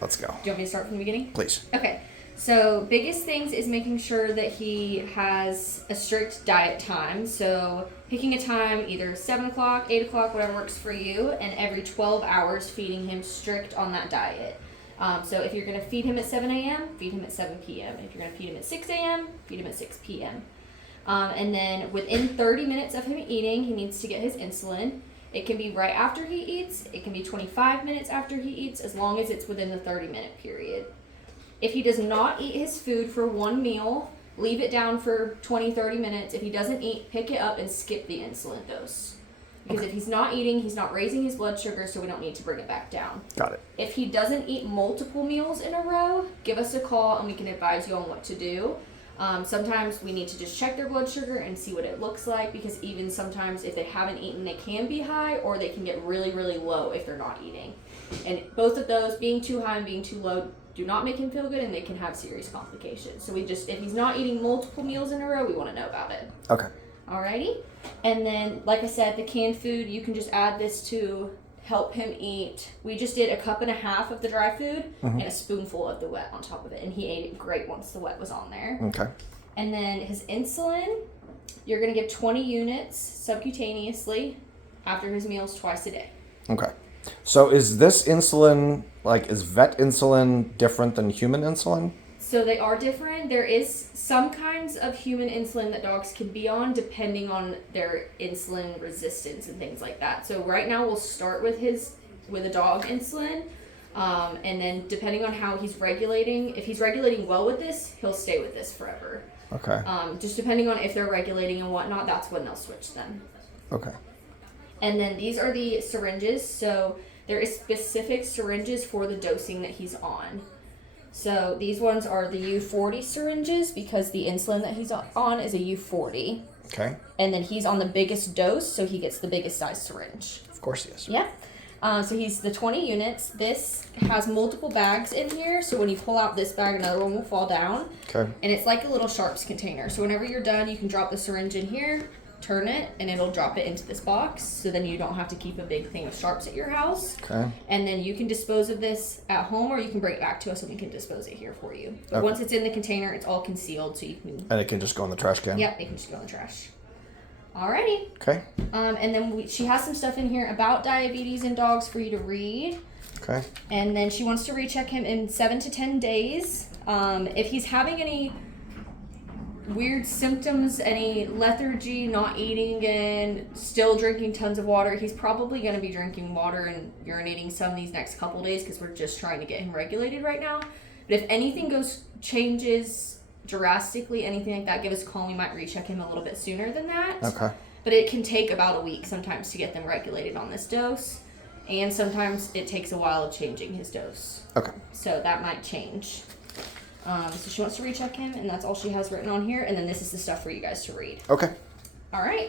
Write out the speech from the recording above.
Let's go. Do you want me to start from the beginning? Please. Okay. So biggest things is making sure that he has a strict diet time. So picking a time, either 7 o'clock, 8 o'clock, whatever works for you, and every 12 hours feeding him strict on that diet. So if you're going to feed him at 7 a.m., feed him at 7 p.m. If you're going to feed him at 6 a.m., feed him at 6 p.m. And then within 30 minutes of him eating, he needs to get his insulin. It can be right after he eats. It can be 25 minutes after he eats, as long as it's within the 30-minute period. If he does not eat his food for one meal, leave it down for 20, 30 minutes. If he doesn't eat, pick it up and skip the insulin dose. Because if he's not eating, he's not raising his blood sugar, so we don't need to bring it back down. Got it. If he doesn't eat multiple meals in a row, give us a call and we can advise you on what to do. Sometimes we need to just check their blood sugar and see what it looks like, because even sometimes if they haven't eaten, they can be high, or they can get really, really low if they're not eating. And both of those, being too high and being too low, do not make him feel good, and they can have serious complications. So if he's not eating multiple meals in a row, we want to know about it. Okay. Alrighty. And then, like I said, the canned food, you can just add this to help him eat. We just did 1.5 cups of the dry food and a spoonful of the wet on top of it, and he ate it great once the wet was on there. Okay. And then his insulin, you're going to give 20 units subcutaneously after his meals twice a day. Okay. So is this insulin, is vet insulin different than human insulin? So they are different. There is some kinds of human insulin that dogs can be on depending on their insulin resistance and things like that. So right now we'll start with a dog insulin. And then depending on how he's regulating, if he's regulating well with this, he'll stay with this forever. Okay. Just depending on if they're regulating and whatnot, that's when they'll switch them. Okay. And then these are the syringes. So there is specific syringes for the dosing that he's on. So these ones are the U40 syringes, because the insulin that he's on is a U40. Okay. And then he's on the biggest dose, so he gets the biggest size syringe. Of course he is. Yeah. So he's the 20 units. This has multiple bags in here, so when you pull out this bag, another one will fall down. Okay. And it's like a little sharps container. So whenever you're done, you can drop the syringe in here, turn it, and it'll drop it into this box, so then you don't have to keep a big thing of sharps at your house. Okay. And then you can dispose of this at home, or you can bring it back to us and we can dispose it here for you. But Okay. once it's in the container, it's all concealed, so you can... And it can just go in the trash can? Yep, it can just go in the trash. Alrighty. Okay. And then she has some stuff in here about diabetes in dogs for you to read. Okay. And then she wants to recheck him in 7 to 10 days. If he's having any weird symptoms, any lethargy, not eating again, still drinking tons of water, he's probably going to be drinking water and urinating some these next couple days, because we're just trying to get him regulated right now. But if anything changes drastically, anything like that, give us a call. We might recheck him a little bit sooner than that. Okay. But it can take about a week sometimes to get them regulated on this dose, and sometimes it takes a while of changing his dose. Okay. So that might change. So she wants to recheck him, and that's all she has written on here. And then this is the stuff for you guys to read. Okay. All right.